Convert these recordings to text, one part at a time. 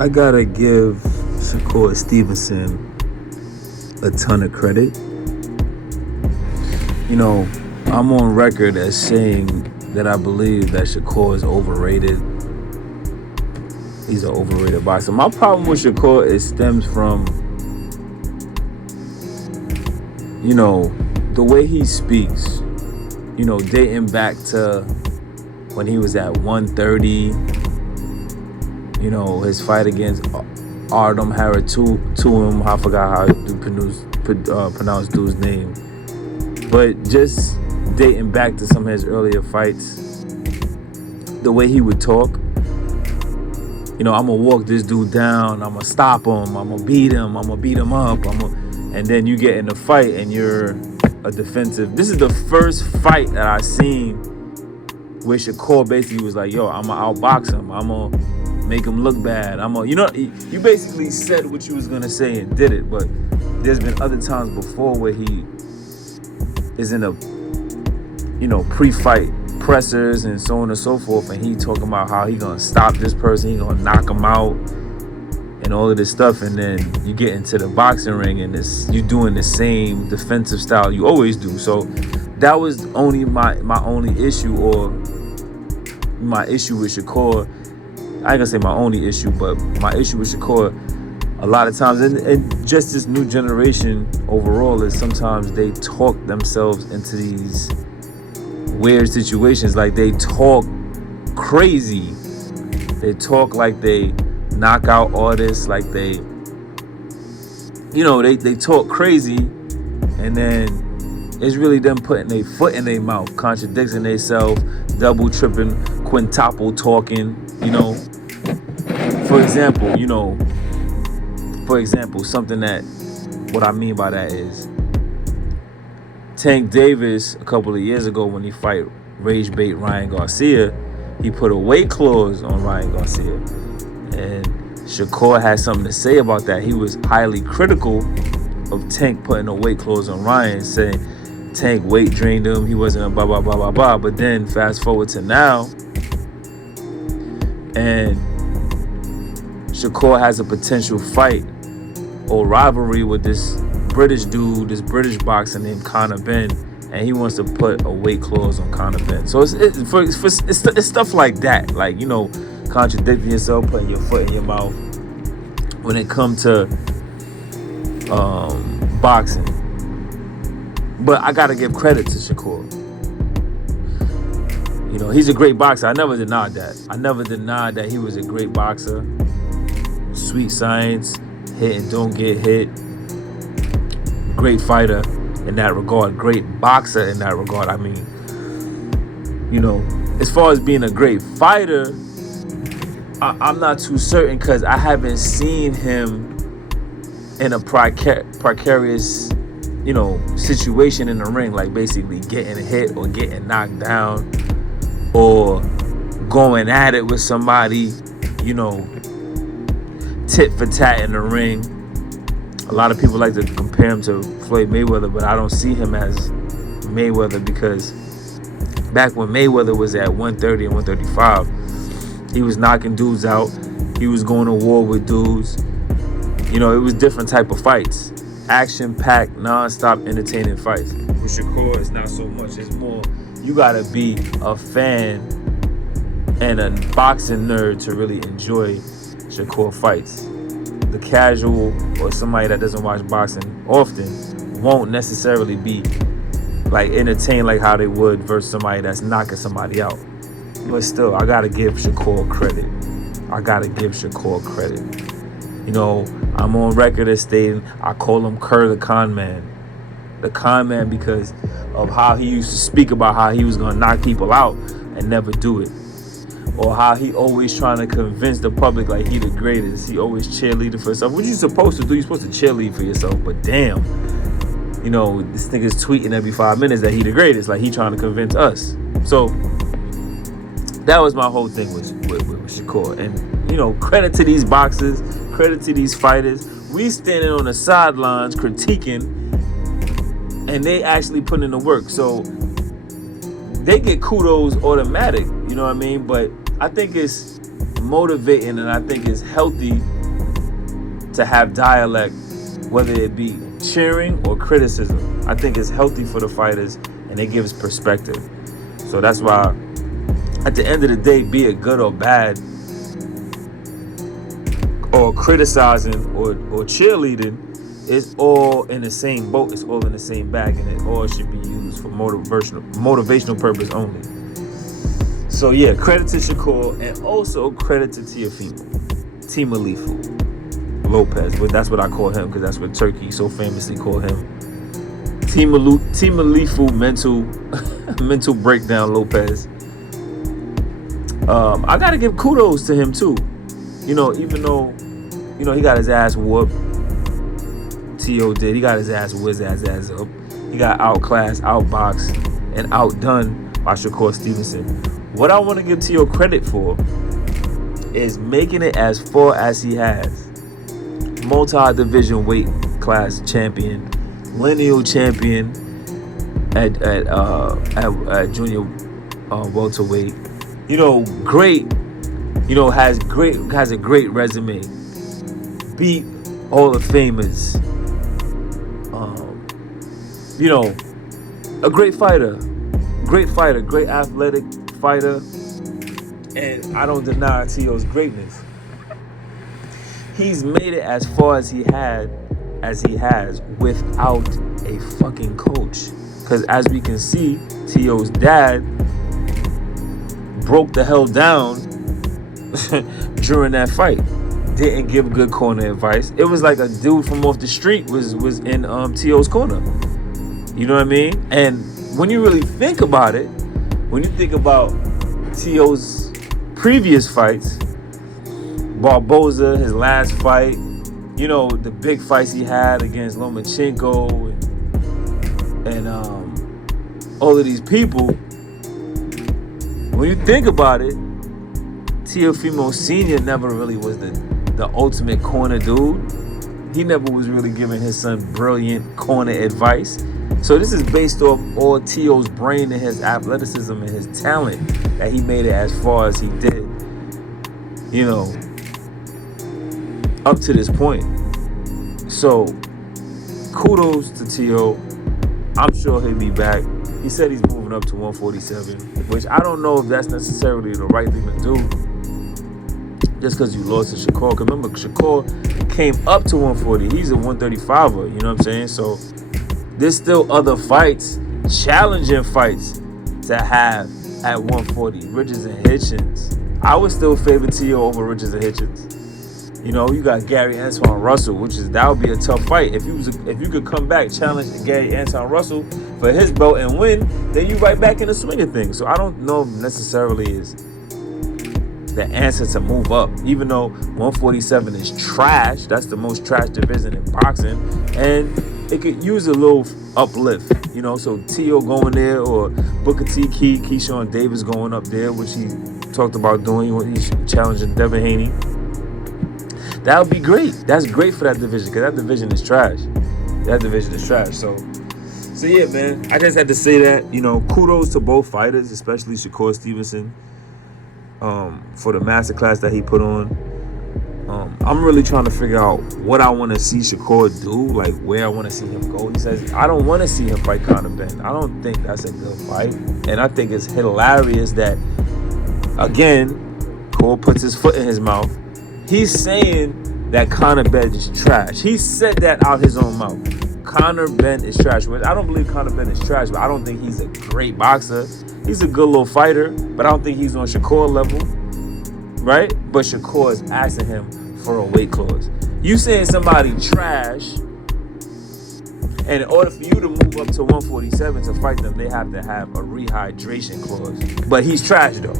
I gotta give Shakur Stevenson a ton of credit. You know, I'm on record as saying that I believe that Shakur is overrated. He's an overrated boxer. My problem with Shakur stems from, the way he speaks. Dating back to when he was at 130. His fight against Artem Haratuum. I forgot how to pronounce dude's name. But just dating back to some of his earlier fights, the way he would talk. I'm gonna walk this dude down. I'm gonna stop him. I'm gonna beat him. I'm gonna beat him up. And then you get in the fight and you're a defensive. This is the first fight that I seen where Shakur basically was like, yo, I'm gonna outbox him. I'm gonna make him look bad. You basically said what you was gonna say and did it. But there's been other times before where he is in a, pre-fight pressers and so on and so forth, and he talking about how he gonna stop this person, he gonna knock him out, and all of this stuff. And then you get into the boxing ring, and you doing the same defensive style you always do. So that was only my only issue, or my issue with Shakur. I ain't gonna say my only issue, but my issue with Shakur a lot of times, and just this new generation overall, is sometimes they talk themselves into these weird situations. Like, they talk crazy. They talk like they knock out artists, like they talk crazy, and then it's really them putting their foot in their mouth, contradicting themselves, double, tripping, quintuple talking, For example, something that, what I mean by that is, Tank Davis, a couple of years ago when he fight Rage Bait Ryan Garcia, he put a weight clause on Ryan Garcia. And Shakur had something to say about that. He was highly critical of Tank putting a weight clause on Ryan, saying Tank weight drained him, he wasn't a blah, blah, blah, blah, blah. But then fast forward to now, and Shakur has a potential fight or rivalry with this British dude, this British boxer named Conor Benn, and he wants to put a weight clause on Conor Benn. So it's stuff like that, like, contradicting yourself, putting your foot in your mouth when it comes to boxing. But I gotta give credit to Shakur. He's a great boxer. I never denied that. I never denied that he was a great boxer. Sweet science, hit and don't get hit. Great fighter in that regard. Great boxer in that regard. I mean, as far as being a great fighter, I'm not too certain, because I haven't seen him in a precarious, situation in the ring, like basically getting hit or getting knocked down or going at it with somebody, tit for tat in the ring. A lot of people like to compare him to Floyd Mayweather, but I don't see him as Mayweather, because back when Mayweather was at 130 and 135, he was knocking dudes out. He was going to war with dudes. It was different type of fights. Action-packed, non-stop, entertaining fights. With Shakur, it's not so much. It's more, you gotta be a fan and a boxing nerd to really enjoy Shakur fights. The casual or somebody that doesn't watch boxing often won't necessarily be like entertained like how they would versus somebody that's knocking somebody out. But still, I gotta give Shakur credit. I'm on record as stating I call him Kur the Con Man. The Con Man because of how he used to speak about how he was gonna knock people out and never do it. Or how he always trying to convince the public like he the greatest. He always cheerleading for himself. What you supposed to do? You're supposed to cheerlead for yourself. But damn, this nigga's tweeting every 5 minutes that he the greatest. Like he trying to convince us. So that was my whole thing with Shakur. And, credit to these boxers. Credit to these fighters. We standing on the sidelines critiquing, and they actually put in the work. So they get kudos automatic. You know what I mean? But I think it's motivating, and I think it's healthy to have dialect, whether it be cheering or criticism. I think it's healthy for the fighters, and it gives perspective. So that's why, at the end of the day, be it good or bad, or criticizing or cheerleading, it's all in the same boat. It's all in the same bag, and it all should be used for motivational purpose only. So yeah, credit to Shakur, and also credit to Timalifu Lopez. But that's what I call him, because that's what Turkey so famously call him. Timalifu mental breakdown Lopez. I gotta give kudos to him too. Even though, he got his ass whooped. Teo did. He got his ass whizzed ass up. He got outclassed, outboxed, and outdone by Shakur Stevenson. What I want to give Teo credit for is making it as far as he has. Multi-division weight class champion, lineal champion at junior welterweight. Great. Has a great resume. Beat Hall of Famers. A great fighter, great athletic fighter, and I don't deny Teo's greatness. He's made it as far as he has without a fucking coach. Because as we can see, Teo's dad broke the hell down during that fight. Didn't give good corner advice. It was like a dude from off the street was in Teo's corner. You know what I mean? And when you really think about it, when you think about Teo's previous fights, Barboza, his last fight, the big fights he had against Lomachenko and all of these people, when you think about it, Teofimo Sr. never really was the ultimate corner dude. He never was really giving his son brilliant corner advice. So this is based off all Teo's brain and his athleticism and his talent that he made it as far as he did, up to this point. So kudos to Teo. I'm sure he'll be back. He said he's moving up to 147, which I don't know if that's necessarily the right thing to do. Just because you lost to Shakur. Because remember, Shakur came up to 140. He's a 135er, you know what I'm saying? So there's still other fights, challenging fights to have at 140. Richards and Hitchens. I would still favor Teo over Richards and Hitchens. You got Gary Antoine Russell, that would be a tough fight. If you could come back, challenge Gary Antoine Russell for his belt and win, then you right back in the swing of things. So I don't know if necessarily is the answer to move up, even though 147 is trash. That's the most trash division in boxing, and it could use a little uplift, so Teo going there, or Booker T. Keyshawn Davis going up there, which he talked about doing when he's challenging Devin Haney. That would be great. That's great for that division, because that division is trash. So yeah, man, I just had to say that, kudos to both fighters, especially Shakur Stevenson, for the masterclass that he put on. I'm really trying to figure out what I want to see Shakur do, like where I want to see him go. He says, I don't want to see him fight Conor Benn. I don't think that's a good fight. And I think it's hilarious that, again, Cole puts his foot in his mouth. He's saying that Conor Benn is trash. He said that out his own mouth. Conor Benn is trash. I don't believe Conor Benn is trash, but I don't think he's a great boxer. He's a good little fighter, but I don't think he's on Shakur level, right? But Shakur is asking him for a weight clause. You saying somebody trash, and in order for you to move up to 147 to fight them, they have to have a rehydration clause. But he's trash though.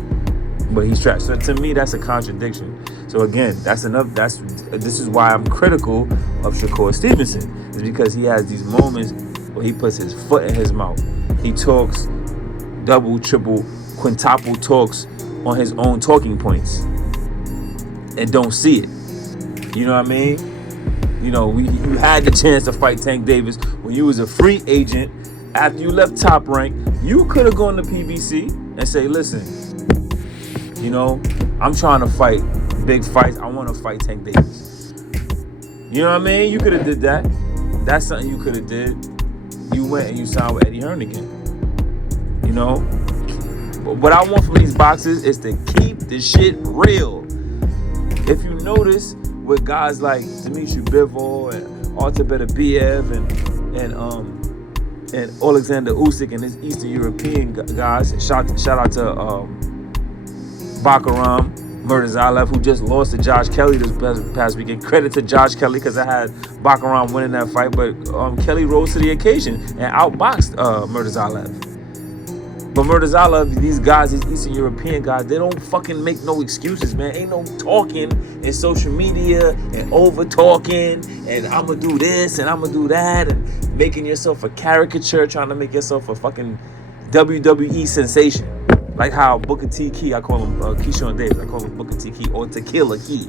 So to me, that's a contradiction. So again, this is why I'm critical of Shakur Stevenson, is because he has these moments where he puts his foot in his mouth. He talks double, triple, quintuple talks on his own talking points and don't see it. You know what I mean? You had the chance to fight Tank Davis when you was a free agent. After you left Top Rank, you could have gone to PBC and say, listen, I'm trying to fight big fights. I want to fight Tank Davis. You know what I mean? You could have did that. That's something you could have did. You went and you signed with Eddie Hearn again. You know? But what I want from these boxers is to keep the shit real. If you notice with guys like Dmitry Bivol and Artur Beterbiev and Alexander Usyk and his Eastern European guys, shout out to Bakaram Murtazalev, who just lost to Josh Kelly this past weekend. Credit to Josh Kelly, because I had Bakaram winning that fight, but Kelly rose to the occasion and outboxed Murtazalev. But Murtazalev, these guys, these Eastern European guys, they don't fucking make no excuses, man. Ain't no talking in social media and over talking and I'ma do this and I'ma do that and making yourself a caricature, trying to make yourself a fucking WWE sensation. Like how Booker T. Key, I call him Keyshawn Davis, I call him Booker T. Key or Tequila Key.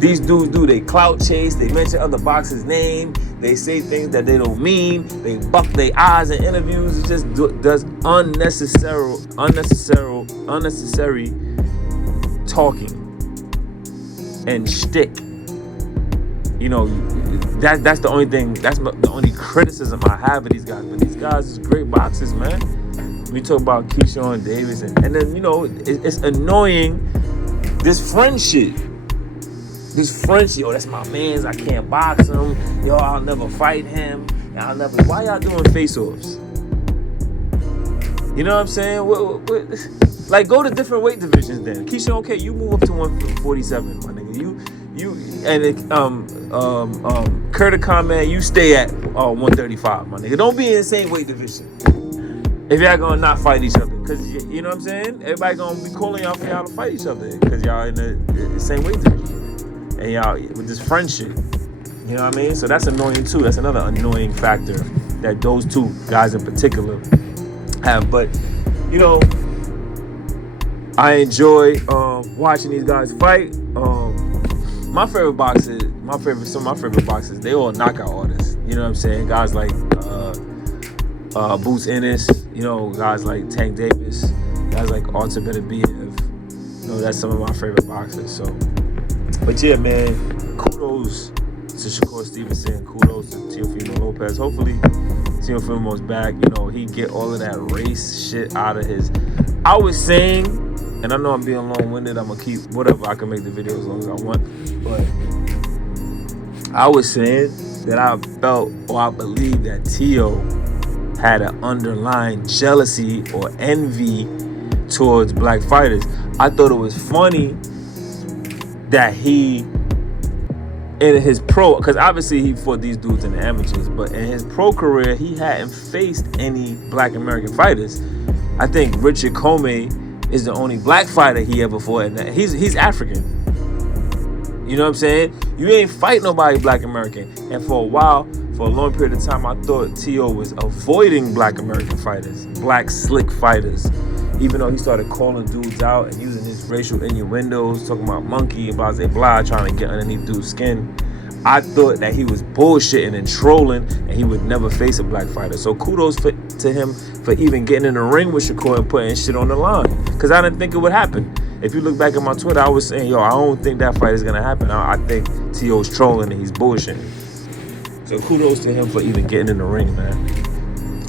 These dudes do, they clout chase, they mention other boxers' name, they say things that they don't mean, they buck their eyes in interviews. It just does unnecessary talking and shtick. You know, that's the only thing, that's the only criticism I have of these guys. But these guys is great boxers, man. We talk about Keyshawn Davis and then, you know, it's annoying, this friend shit. This friendship, that's my man's, I can't box him, yo, I'll never fight him, why y'all doing face-offs? You know what I'm saying? What, like, go to different weight divisions then. Keyshawn, okay, you move up to 147, my nigga. Kurtikhan, man, you stay at 135, my nigga. Don't be in the same weight division if y'all gonna not fight each other. Because, you know what I'm saying? Everybody gonna be calling y'all for y'all to fight each other because y'all in the same weight division. And y'all with this friendship, you know what I mean? So that's annoying too. That's another annoying factor that those two guys in particular have. But you know, I enjoy watching these guys fight. Some of my favorite boxers, they all knockout artists. You know what I'm saying? Guys like Boots Ennis, you know, guys like Tank Davis, guys like Artur Beterbiev. You know, that's some of my favorite boxers. So. But yeah, man, kudos to Shakur Stevenson, kudos to Teofimo Lopez. Hopefully, Teofimo's back. You know, he get all of that race shit out of his. I was saying, and I know I'm being long-winded. I'm gonna keep whatever. I can make the video as long as I want. But I was saying that I felt or I believe that Teo had an underlying jealousy or envy towards black fighters. I thought it was funny that he, in his pro, because obviously he fought these dudes in the amateurs, but in his pro career, he hadn't faced any black American fighters. I think Richard Comey is the only black fighter he ever fought, and he's African. You know what I'm saying? You ain't fight nobody black American. And for a while, for a long period of time, I thought Teo was avoiding black American fighters, black slick fighters. Even though he started calling dudes out and using his racial innuendos, talking about monkey and blah, blah, blah, trying to get underneath dude's skin, I thought that he was bullshitting and trolling and he would never face a black fighter. So kudos to him for even getting in the ring with Shakur and putting shit on the line. Because I didn't think it would happen. If you look back at my Twitter, I was saying, yo, I don't think that fight is going to happen. I think Teo's trolling and he's bullshitting. So kudos to him for even getting in the ring, man.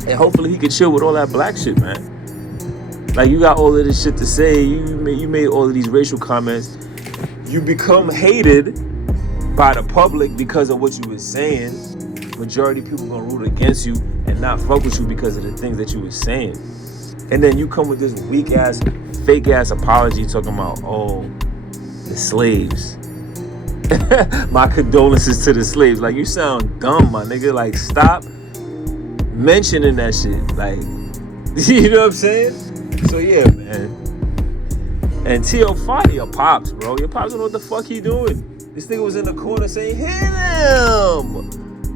And hopefully he can chill with all that black shit, man. Like, you got all of this shit to say. You made all of these racial comments. You become hated by the public because of what you were saying. Majority of people gonna root against you and not fuck with you because of the things that you were saying. And then you come with this weak-ass, fake-ass apology talking about, oh, the slaves. My condolences to the slaves. Like, you sound dumb, my nigga. Like, stop mentioning that shit. Like, you know what I'm saying? So yeah, man. And Teo, fire your pops, bro. Your pops don't know what the fuck he doing. This nigga was in the corner saying, hit him!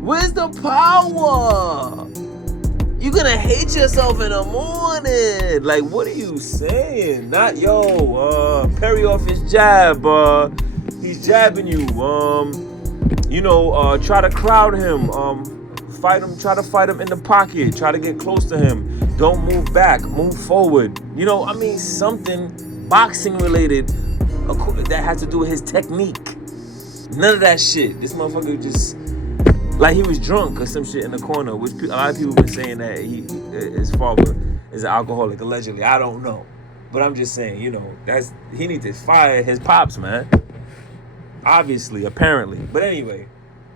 Where's the power? You gonna hate yourself in the morning. Like, what are you saying? Not, yo, parry off his jab. He's jabbing you. Try to crowd him. Fight him. Try to fight him in the pocket. Try to get close to him. Don't move back. Move forward. You know, I mean, something boxing related that had to do with his technique. None of that shit. This motherfucker just like he was drunk or some shit in the corner, which a lot of people been saying that his father is an alcoholic allegedly. I don't know, but I'm just saying, he needs to fire his pops, man. Obviously, apparently, but anyway,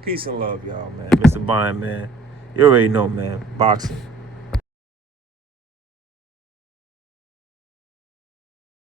peace and love, y'all, man. Mr. Bond, man, you already know, man. Boxing.